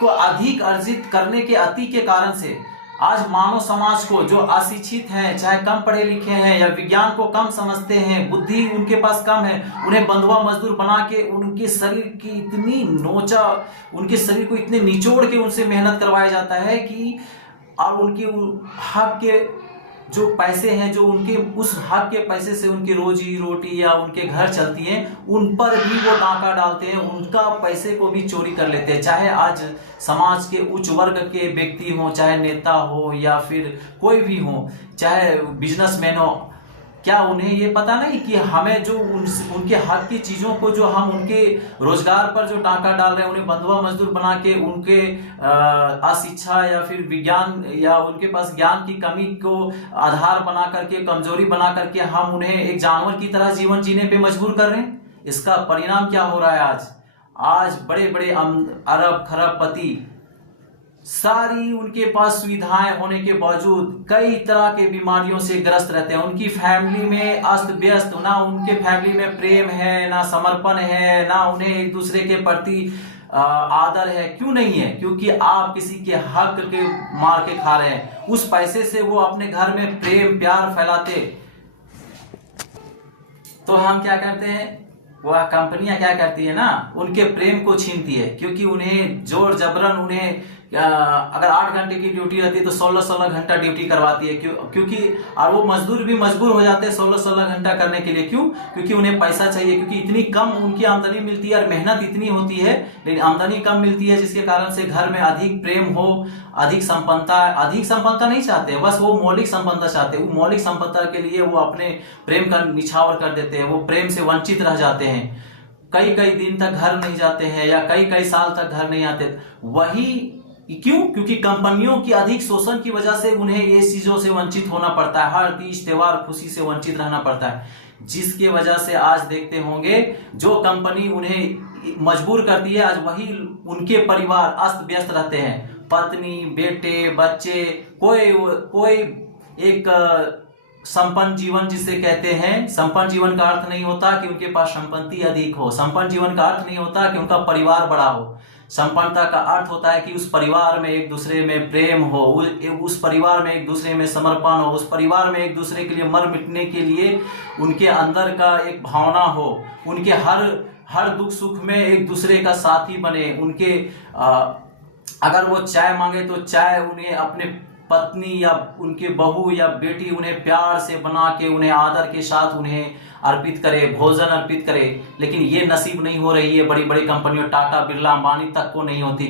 को अधिक अर्जित करने के अति के कारण से आज मानव समाज को, जो अशिक्षित हैं, चाहे कम पढ़े लिखे हैं या विज्ञान को कम समझते हैं, बुद्धि उनके पास कम है, उन्हें बंधुआ मजदूर बना के उनके शरीर की इतनी नोचा, उनके शरीर को इतने निचोड़ के उनसे मेहनत करवाया जाता है कि और उनके हक के जो पैसे हैं, जो उनके उस हक के पैसे से उनकी रोजी रोटी या उनके घर चलती हैं, उन पर भी वो डाका डालते हैं, उनका पैसे को भी चोरी कर लेते हैं। चाहे आज समाज के उच्च वर्ग के व्यक्ति हो, चाहे नेता हो या फिर कोई भी हो, चाहे बिजनेसमैन हो, क्या उन्हें ये पता नहीं कि हमें जो उनके हक की चीज़ों को, जो हम उनके रोजगार पर जो डाका डाल रहे हैं, उन्हें बंधुआ मजदूर बना के उनके अशिक्षा या फिर विज्ञान या उनके पास ज्ञान की कमी को आधार बना करके, कमजोरी बना करके हम उन्हें एक जानवर की तरह जीवन जीने पे मजबूर कर रहे हैं। इसका परिणाम क्या हो रहा है? आज बड़े बड़े अरब खरबपति, सारी उनके पास सुविधाएं होने के बावजूद कई तरह के बीमारियों से ग्रस्त रहते हैं। उनकी फैमिली में अस्त व्यस्त, ना उनके फैमिली में प्रेम है, ना समर्पण है, ना उन्हें एक दूसरे के प्रति आदर है। क्यों नहीं है? क्योंकि आप किसी के हक के मार के खा रहे हैं। उस पैसे से वो अपने घर में प्रेम प्यार फैलाते, तो हम क्या करते हैं, वह कंपनियां क्या करती है ना, उनके प्रेम को छीनती है। क्योंकि उन्हें जोर जबरन, उन्हें अगर 8 घंटे की ड्यूटी रहती है तो 16-16 घंटा ड्यूटी करवाती है। क्योंकि और वो मजदूर भी मजबूर हो जाते हैं 16-16 घंटा करने के लिए। क्यों? क्योंकि उन्हें पैसा चाहिए, क्योंकि इतनी कम उनकी आमदनी मिलती है और मेहनत इतनी होती है लेकिन आमदनी कम मिलती है, जिसके कारण से घर में अधिक प्रेम हो, अधिक संपन्नता नहीं चाहते, बस वो मौलिक संपन्नता चाहते हैं। वो मौलिक संपन्नता के लिए वो अपने प्रेम का निछावर कर देते हैं, वो प्रेम से वंचित रह जाते हैं। कई कई दिन तक घर नहीं जाते हैं या कई कई साल तक घर नहीं आते। वही क्यों? क्योंकि कंपनियों की अधिक शोषण की वजह से उन्हें ये चीजों से वंचित होना पड़ता है, हर तीज त्योहार खुशी से वंचित रहना पड़ता है, जिसके वजह से आज देखते होंगे जो कंपनी उन्हें मजबूर करती है, आज वही उनके परिवार अस्त व्यस्त रहते हैं। पत्नी, बेटे, बच्चे, कोई एक संपन्न जीवन जिसे कहते हैं। संपन्न जीवन का अर्थ नहीं होता कि उनके पास संपत्ति अधिक हो, संपन्न जीवन का अर्थ नहीं होता कि उनका परिवार बड़ा हो। संपन्नता का अर्थ होता है कि उस परिवार में एक दूसरे में प्रेम हो, उस परिवार में एक दूसरे में समर्पण हो, उस परिवार में एक दूसरे के लिए मर मिटने के लिए उनके अंदर का एक भावना हो, उनके हर दुख सुख में एक दूसरे का साथी बने। उनके अगर वो चाय मांगे तो चाय उन्हें अपने पत्नी या उनके बहू या बेटी उन्हें प्यार से बना के, उन्हें आदर के साथ उन्हें अर्पित करे, भोजन अर्पित करे। लेकिन ये नसीब नहीं हो रही है बड़ी बड़ी कंपनियों, टाटा बिरला अंबानी तक को नहीं होती।